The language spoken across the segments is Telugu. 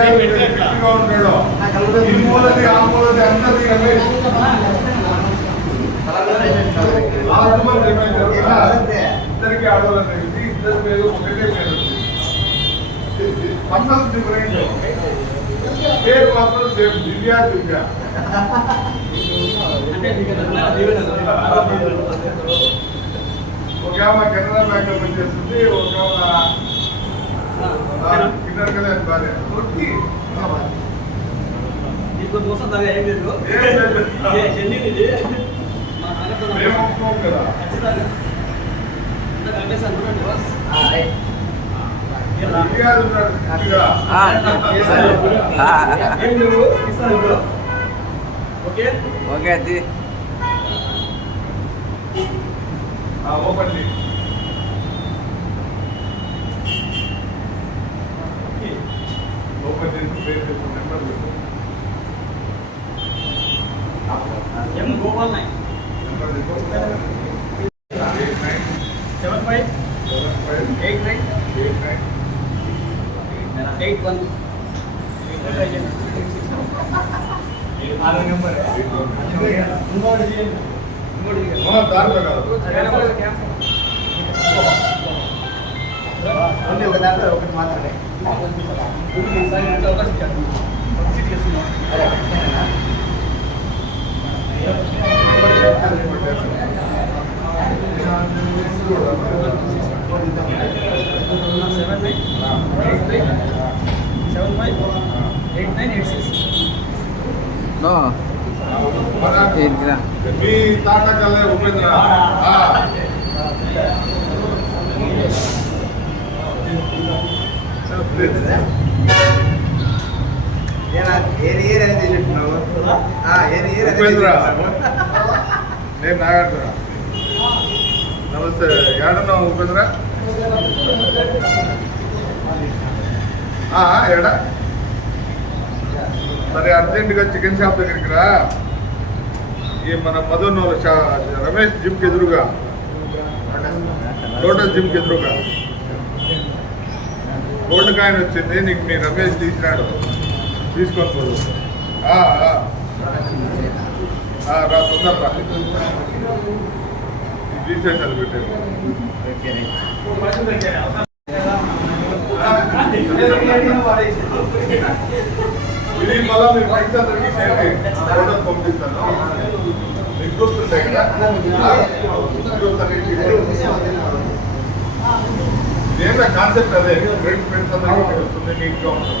గట్టిగా ఈ మూలది ఆ మూలది అందరిది ఇద్దరికి పేరు ఒకటే పేరు డిఫరెంట్ పేరు మాత్రం సేమ్ ఒక ఆమె కెనరా బ్యాంక్లో పనిచేస్తుంది. ఒక ఆమె కదా. భార్య దొరికి ఏం లేదు. దివ్య. ఓకే? అది ఆ, ఓపెన్ చేయి. ఓపెన్ చేసి పేరు చెప్పు నెంబర్ చెప్పు Gopal Nayak? Eight nine seven five? Eight nine? Eight nine eight one మన దారిలో కాదు seven nine eight nine seven five eight nine eight six మీ తాత కల్లే ఉపేంద్ర. ఆ. నేను నాగార్జున. నమస్తే. ఏడన్నావు ఉపేంద్ర? ఏడా ఏడ? సరే అర్జెంటుగా చికెన్ షాప్ దగ్గరికి రా. ఈ మన మధునూరు షా రమేష్ జిమ్కి ఎదురుగా. లోటస్ జిమ్కి ఎదురుగా. గోల్డ్ కాయిన్ వచ్చింది నీకు మీ రమేష్ తీసినాడు. తీసుకొని పోదు ఆ, తీసేసాను ఇది మళ్ళా మీ ఫ్రెండ్స్ అందరికీ షేర్ చేయండి. పంపిస్తాను. మీకు కదా? కాన్సెప్ట్ అదే? ఫ్రెండ్స్ ఫ్రెండ్స్ అందరికీ తెలుస్తుంది నీట్గా ఉంటుంది.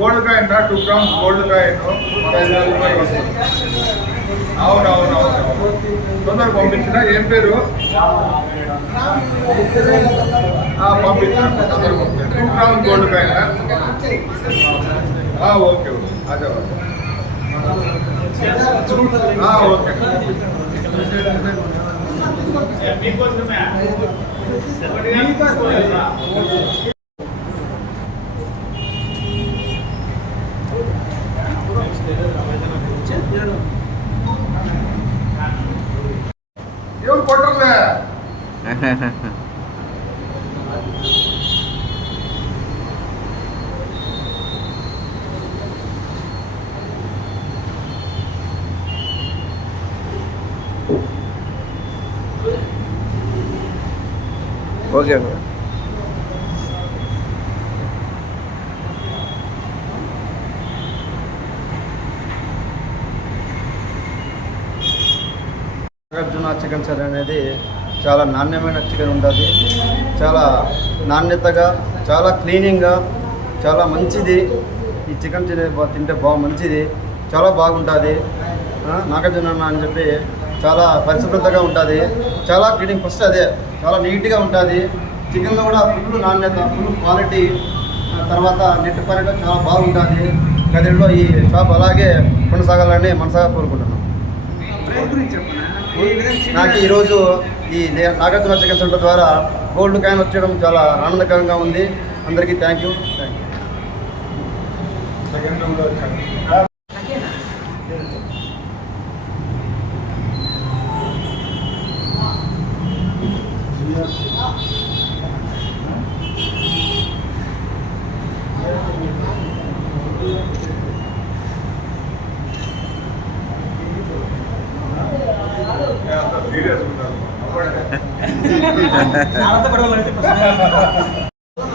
గోల్డ్ కాయిన్ రా టూ గ్రామ్స్ గోల్డ్ కాయిన్ మన అవును అవును అవును తొందరగా పంపించిన ఏం పేరు? పంపించిన two grams gold coin okay okay. అదే okay. Okay Nagarjuna chicken chicken centre అనేది చాలా నాణ్యమైన చికెన్ ఉంటుంది. చాలా నాణ్యతగా చాలా క్లీనింగ్గా చాలా మంచిది. ఈ చికెన్ తినే తింటే బాగా మంచిది. చాలా బాగుంటుంది. నాగార్జున అని చెప్పి చాలా పరిశుభ్రతగా ఉంటుంది. చాలా క్లీనింగ్ ఫస్ట్ అదే. చాలా నీట్గా ఉంటుంది. చికెన్లో కూడా ఫుల్ నాణ్యత ఫుల్ క్వాలిటీ తర్వాత నెట్ పరంగా చాలా బాగుంటుంది. గదిలో ఈ షాప్ అలాగే కొనసాగాలని మనసాగా కోరుకుంటున్నాను నాకు ఈరోజు ఈ నాగార్జున చికెన్ సెంటర్ ద్వారా గోల్డ్ క్యాన్ వచ్చడం చాలా ఆనందకరంగా ఉంది. అందరికీ thank you thank you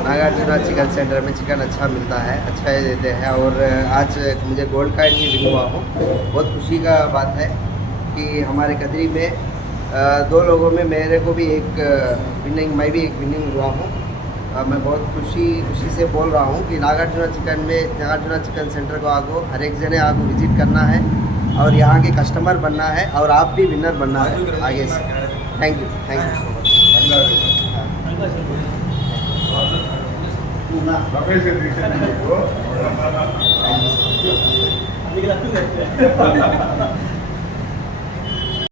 Nagarjuna chicken centre में चिकन अच्छा मिलता है अच्छा ही देते हैं और आज मुझे गोल्ड कार्ड ही विन हुआ हूँ। बहुत खुशी का बात है कि हमारे कदरी में दो लोगों में मेरे को भी एक विनिंग मैं भी एक विनिंग हुआ हूँ। मैं बहुत खुशी खुशी से बोल रहा हूँ कि नागार्जुना चिकन में, नागार्जुना चिकन सेंटर को आगो, हर एक जने आगो विज़िट करना है और यहाँ के कस्टमर बनना है और आप भी विनर बनना है। आगे से। थैंक यू थैंक यू అందుకే